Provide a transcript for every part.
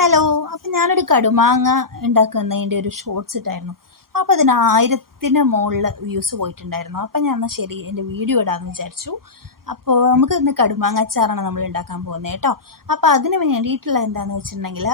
Hello. അപ്പം ഞാനൊരു കടുമാങ്ങ ഉണ്ടാക്കുന്നതിൻ്റെ ഒരു ഷോർട്സ് ഇട്ടായിരുന്നു. അപ്പോൾ അതിന് 1000-ന് മുകളിൽ വ്യൂസ് പോയിട്ടുണ്ടായിരുന്നു. അപ്പം ഞാൻ എന്നാൽ ശരി എൻ്റെ വീഡിയോ ഇടാമെന്ന് വിചാരിച്ചു. അപ്പോൾ നമുക്ക് ഇന്ന് കടുമാങ്ങ അച്ചാറാണ് നമ്മൾ ഉണ്ടാക്കാൻ പോകുന്നത് കേട്ടോ. അപ്പോൾ അതിന് വേണ്ടിയിട്ടുള്ള എന്താണെന്ന് വെച്ചിട്ടുണ്ടെങ്കിൽ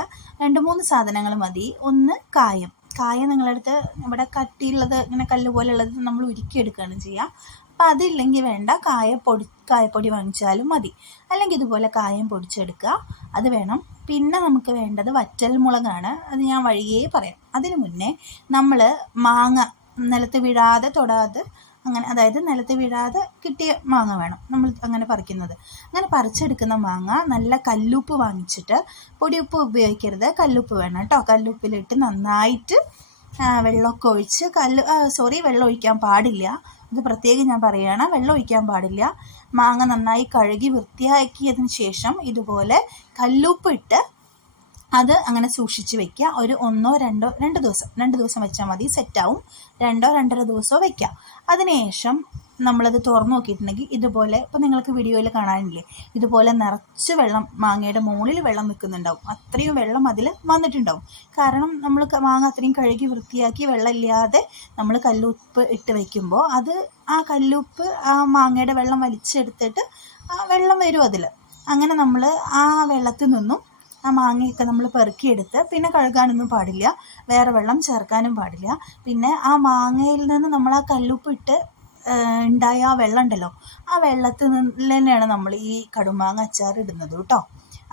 2-3 സാധനങ്ങൾ മതി. ഒന്ന് കായം നിങ്ങളടുത്ത് ഇവിടെ കട്ടിയുള്ളത് ഇങ്ങനെ കല്ല് പോലെയുള്ളത് നമ്മൾ ഉരുക്കിയെടുക്കുകയാണ് ചെയ്യുക. അപ്പം അതില്ലെങ്കിൽ വേണ്ട, കായപ്പൊടി വാങ്ങിച്ചാലും മതി, അല്ലെങ്കിൽ ഇതുപോലെ കായം പൊടിച്ചെടുക്കുക, അത് വേണം. പിന്നെ നമുക്ക് വേണ്ടത് വറ്റൽമുളകാണ്. അത് ഞാൻ വഴിയേ പറയാം. അതിന് മുന്നേ നമ്മൾ മാങ്ങ നിലത്ത് വീഴാതെ തൊടാതെ അങ്ങനെ, അതായത് നിലത്ത് വീഴാതെ കിട്ടിയ മാങ്ങ വേണം നമ്മൾ അങ്ങനെ പറിക്കുന്നത്. അങ്ങനെ പറിച്ചെടുക്കുന്ന മാങ്ങ നല്ല കല്ലുപ്പ് വാങ്ങിച്ചിട്ട്, പൊടിയുപ്പ് ഉപയോഗിക്കരുത്, കല്ലുപ്പ് വേണം കേട്ടോ. കല്ലുപ്പിലിട്ട് നന്നായിട്ട് വെള്ളമൊക്കെ ഒഴിച്ച് വെള്ളം ഒഴിക്കാൻ പാടില്ല. ഇത് പ്രത്യേകം ഞാൻ പറയുകയാണ്, വെള്ളം ഒഴിക്കാൻ പാടില്ല. മാങ്ങ നന്നായി കഴുകി വൃത്തിയാക്കിയതിന് ശേഷം ഇതുപോലെ കല്ലുപ്പിട്ട് അത് അങ്ങനെ സൂക്ഷിച്ച് വെക്കുക. ഒരു 1-2 ദിവസം 2 ദിവസം വെച്ചാൽ മതി, സെറ്റാവും. 2-2.5 ദിവസമോ വെക്കുക. അതിനുശേഷം നമ്മളത് തുറന്നു നോക്കിയിട്ടുണ്ടെങ്കിൽ ഇതുപോലെ, ഇപ്പോൾ നിങ്ങൾക്ക് വീഡിയോയിൽ കാണാനില്ലേ, ഇതുപോലെ നിറച്ച് വെള്ളം, മാങ്ങയുടെ മുകളിൽ വെള്ളം നിൽക്കുന്നുണ്ടാവും. അത്രയും വെള്ളം അതിൽ വന്നിട്ടുണ്ടാവും. കാരണം നമ്മൾ മാങ്ങ അത്രയും കഴുകി വൃത്തിയാക്കി വെള്ളമില്ലാതെ നമ്മൾ കല്ലുപ്പ് ഇട്ട് വയ്ക്കുമ്പോൾ ആ കല്ലുപ്പ് ആ മാങ്ങയുടെ വെള്ളം വലിച്ചെടുത്തിട്ട് ആ വെള്ളം വരും അതിൽ. അങ്ങനെ നമ്മൾ ആ വെള്ളത്തിൽ നിന്നും ആ മാങ്ങയൊക്കെ നമ്മൾ പെറുക്കിയെടുത്ത്, പിന്നെ കഴുകാനൊന്നും പാടില്ല, വേറെ വെള്ളം ചേർക്കാനും പാടില്ല. പിന്നെ ആ മാങ്ങയിൽ നിന്ന് നമ്മൾ ആ കല്ലുപ്പിട്ട് ഉണ്ടായ ആ വെള്ളം ഉണ്ടല്ലോ, ആ വെള്ളത്തിൽ നിന്ന് തന്നെയാണ് നമ്മൾ ഈ കടുമാങ്ങ അച്ചാർ ഇടുന്നത് കേട്ടോ.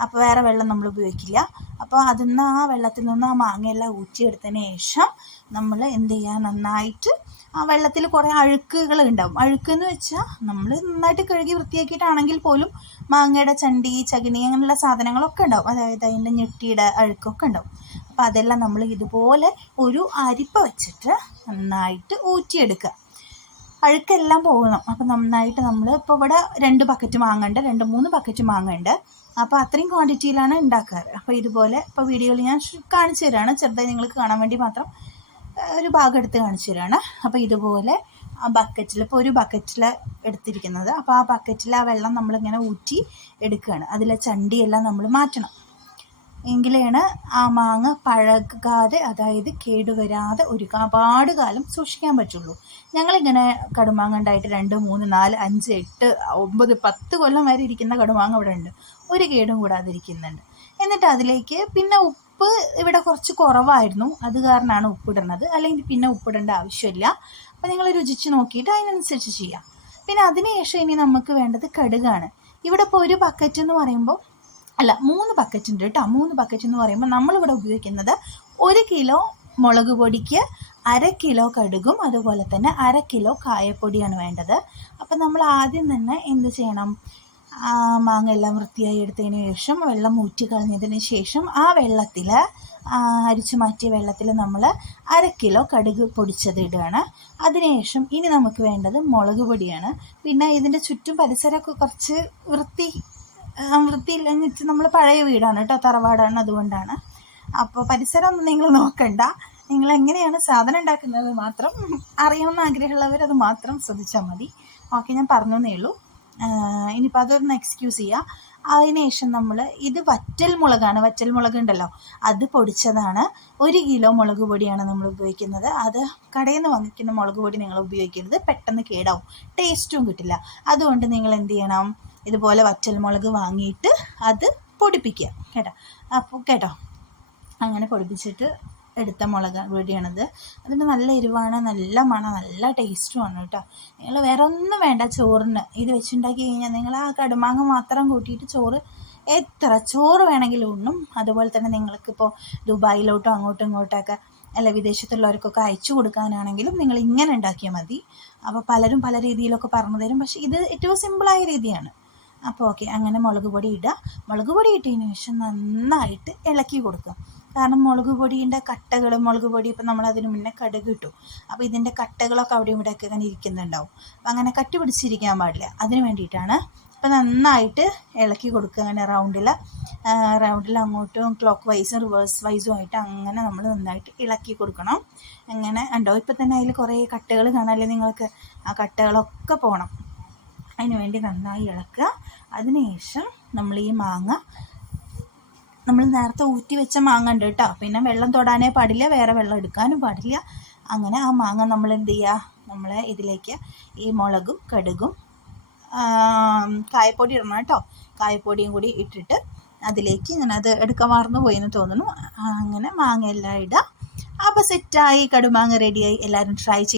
അപ്പോൾ വേറെ വെള്ളം നമ്മൾ ഉപയോഗിക്കില്ല. അപ്പോൾ അതിൽ നിന്ന് ആ വെള്ളത്തിൽ നിന്ന് ആ മാങ്ങയെല്ലാം ഊറ്റിയെടുത്തതിന് ശേഷം നമ്മൾ എന്ത് ചെയ്യുക, നന്നായിട്ട് ആ വെള്ളത്തിൽ കുറേ അഴുക്കുകൾ ഉണ്ടാവും. അഴുക്കെന്ന് വെച്ചാൽ നമ്മൾ നന്നായിട്ട് കഴുകി വൃത്തിയാക്കിയിട്ടാണെങ്കിൽ പോലും മാങ്ങയുടെ ചകിണി അങ്ങനെയുള്ള സാധനങ്ങളൊക്കെ ഉണ്ടാവും. അതായത് അതിൻ്റെ ഞെട്ടിയുടെ അഴുക്കൊക്കെ ഉണ്ടാവും. അപ്പോൾ അതെല്ലാം നമ്മൾ ഇതുപോലെ ഒരു അരിപ്പ വെച്ചിട്ട് നന്നായിട്ട് ഊറ്റിയെടുക്കുക. അഴുക്കെല്ലാം പോകണം. അപ്പം നന്നായിട്ട് നമ്മൾ ഇപ്പോൾ ഇവിടെ 2 ബക്കറ്റ് മാങ്ങ ഉണ്ട്, 2-3 ബക്കറ്റ് മാങ്ങ ഉണ്ട്. അപ്പോൾ അത്രയും ക്വാണ്ടിറ്റിയിലാണ് ഉണ്ടാക്കാറ്. അപ്പോൾ ഇതുപോലെ ഇപ്പോൾ വീഡിയോയിൽ ഞാൻ കാണിച്ചു തരാണ്, ചെറുതായി നിങ്ങൾക്ക് കാണാൻ വേണ്ടി മാത്രം ഒരു ഭാഗം എടുത്ത് കാണിച്ചു തരാണ്. അപ്പോൾ ഇതുപോലെ ആ ബക്കറ്റിൽ, ഇപ്പോൾ ഒരു ബക്കറ്റിൽ എടുത്തിരിക്കുന്നത്, അപ്പോൾ ആ ബക്കറ്റിൽ ആ വെള്ളം നമ്മളിങ്ങനെ ഊറ്റി എടുക്കുകയാണ്. അതിലെ ചണ്ടിയെല്ലാം നമ്മൾ മാറ്റണം. എങ്കിലാണ് ആ മാങ്ങ പഴകാതെ, അതായത് കേടുവരാതെ ഒരുപാട് കാലം സൂക്ഷിക്കാൻ പറ്റുള്ളൂ. ഞങ്ങളിങ്ങനെ കടുമാങ്ങ ഉണ്ടായിട്ട് 2, 3, 4, 5, 8, 9, 10 കൊല്ലം വരെ ഇരിക്കുന്ന കടുമാങ്ങ ഇവിടെ ഉണ്ട്. ഒരു കേടും കൂടാതെ ഇരിക്കുന്നുണ്ട്. എന്നിട്ട് അതിലേക്ക് പിന്നെ ഉപ്പ് ഇവിടെ കുറച്ച് കുറവായിരുന്നു, അത് കാരണമാണ് ഉപ്പിടുന്നത്. അല്ലെങ്കിൽ പിന്നെ ഉപ്പിടേണ്ട ആവശ്യമില്ല. അപ്പോൾ നിങ്ങൾ രുചിച്ച് നോക്കിയിട്ട് അതിനനുസരിച്ച് ചെയ്യാം. പിന്നെ അതിനുശേഷം ഇനി നമുക്ക് വേണ്ടത് കടുകാണ്. ഇവിടെ ഇപ്പോൾ ഒരു ബക്കറ്റ് എന്ന് പറയുമ്പോൾ 3 ബക്കറ്റ് ഉണ്ട് കേട്ടോ. 3 ബക്കറ്റ് എന്ന് പറയുമ്പോൾ നമ്മളിവിടെ ഉപയോഗിക്കുന്നത് 1 കിലോ മുളക് പൊടിക്ക് 1/2 കിലോ കടുകും അതുപോലെ തന്നെ 1/2 കിലോ കായപ്പൊടിയാണ് വേണ്ടത്. അപ്പം നമ്മൾ ആദ്യം തന്നെ എന്ത് ചെയ്യണം, മാങ്ങ എല്ലാം വൃത്തിയായി എടുത്തതിന് ശേഷം വെള്ളം ഊറ്റി കളഞ്ഞതിന് ശേഷം ആ വെള്ളത്തിൽ, അരിച്ചു മാറ്റിയ വെള്ളത്തിൽ നമ്മൾ 1/2 കിലോ കടുക് പൊടിച്ചത് ഇടുകയാണ്. അതിനുശേഷം ഇനി നമുക്ക് വേണ്ടത് മുളക് പൊടിയാണ്. പിന്നെ ഇതിൻ്റെ ചുറ്റും പരിസരമൊക്കെ കുറച്ച് വൃത്തിയില്ലെന്ന് വെച്ചാൽ നമ്മൾ പഴയ വീടാണ് കേട്ടോ, തറവാടാണ്, അതുകൊണ്ടാണ്. അപ്പോൾ പരിസരമൊന്നും നിങ്ങൾ നോക്കണ്ട, നിങ്ങൾ എങ്ങനെയാണ് സാധനം ഉണ്ടാക്കുന്നത് മാത്രം അറിയണമെന്ന് ആഗ്രഹമുള്ളവർ അത് മാത്രം ശ്രദ്ധിച്ചാൽ മതി. ഓക്കെ, ഞാൻ പറഞ്ഞേ ഉള്ളൂ. ഇനിയിപ്പോൾ അതൊന്ന് എക്സ്ക്യൂസ് ചെയ്യുക. അതിനുശേഷം നമ്മൾ ഇത് വറ്റൽമുളക് ഉണ്ടല്ലോ, അത് പൊടിച്ചതാണ്. 1 കിലോ മുളക് പൊടിയാണ് നമ്മൾ ഉപയോഗിക്കുന്നത്. അത് കടയിൽ നിന്ന് വാങ്ങിക്കുന്ന മുളക് പൊടി നിങ്ങൾ ഉപയോഗിക്കരുത്, പെട്ടെന്ന് കേടാവും, ടേസ്റ്റും കിട്ടില്ല. അതുകൊണ്ട് നിങ്ങൾ എന്ത് ചെയ്യണം, ഇതുപോലെ വറ്റൽമുളക് വാങ്ങിയിട്ട് അത് പൊടിപ്പിക്കുക കേട്ടോ. അങ്ങനെ പൊടിപ്പിച്ചിട്ട് എടുത്ത മുളക് പൊടിയാണത്. അതിന് നല്ല എരിവാണ്, നല്ല മണം, നല്ല ടേസ്റ്റുമാണ് കേട്ടോ. നിങ്ങൾ വേറെ ഒന്നും വേണ്ട ചോറിന്. ഇത് വെച്ചുണ്ടാക്കി കഴിഞ്ഞാൽ നിങ്ങൾ ആ കടുമാങ്ങ മാത്രം കൂട്ടിയിട്ട് എത്ര ചോറ് വേണമെങ്കിലും ഉണ്ണും. അതുപോലെ തന്നെ നിങ്ങൾക്കിപ്പോൾ ദുബായിലോട്ടോ അങ്ങോട്ടും ഇങ്ങോട്ടൊക്കെ വിദേശത്തുള്ളവർക്കൊക്കെ അയച്ചു കൊടുക്കാനാണെങ്കിലും നിങ്ങൾ ഇങ്ങനെ ഉണ്ടാക്കിയാൽ മതി. അപ്പോൾ പലരും പല രീതിയിലൊക്കെ പറഞ്ഞു തരും, പക്ഷേ ഇത് ഏറ്റവും സിമ്പിളായ രീതിയാണ്. അപ്പോൾ ഓക്കെ, അങ്ങനെ മുളക് പൊടി ഇടുക. മുളക് പൊടി ഇട്ടതിന് ശേഷം നന്നായിട്ട് ഇളക്കി കൊടുക്കുക. കാരണം മുളക് പൊടിയുടെ മുളക് പൊടി ഇപ്പം നമ്മൾ അതിന് മുന്നേ കടുക് ഇട്ടു, അപ്പോൾ ഇതിൻ്റെ കട്ടകളൊക്കെ അവിടെയും ഇവിടെയൊക്കെ അങ്ങനെ ഇരിക്കുന്നുണ്ടാവും. അപ്പം അങ്ങനെ കട്ടി പിടിച്ചിരിക്കാൻ പാടില്ല, അതിന് വേണ്ടിയിട്ടാണ്. അപ്പം നന്നായിട്ട് ഇളക്കി കൊടുക്കുക. അങ്ങനെ റൗണ്ടിൽ അങ്ങോട്ടും ക്ലോക്ക് വൈസും റിവേഴ്സ് വൈസും ആയിട്ട് അങ്ങനെ നമ്മൾ നന്നായിട്ട് ഇളക്കി കൊടുക്കണം. അങ്ങനെ ഉണ്ടോ, ഇപ്പം തന്നെ അതിൽ കുറേ കട്ടകൾ കാണാമല്ലേ നിങ്ങൾക്ക്, ആ കട്ടകളൊക്കെ പോകണം. അതിന് വേണ്ടി നന്നായി ഇളക്കുക. അതിനുശേഷം നമ്മൾ ഈ മാങ്ങ നമ്മൾ നേരത്തെ ഊറ്റി വെച്ച മാങ്ങ ഉണ്ട് കേട്ടോ. പിന്നെ വെള്ളം തൊടാനേ പാടില്ല, വേറെ വെള്ളം എടുക്കാനും പാടില്ല. അങ്ങനെ ആ മാങ്ങ നമ്മൾ എന്ത് ചെയ്യുക, നമ്മളെ ഇതിലേക്ക് ഈ മുളകും കടുകും കായപ്പൊടി ഇടണം കേട്ടോ. കായപ്പൊടിയും കൂടി ഇട്ടിട്ട് അതിലേക്ക് ഞാനത് എടുക്കാൻ മറന്നു പോയെന്ന് തോന്നുന്നു. അങ്ങനെ മാങ്ങ എല്ലാം ഇടുക. അപ്പോൾ സെറ്റായി, കടുമാങ്ങ റെഡിയായി. എല്ലാവരും ട്രൈ ചെയ്യും.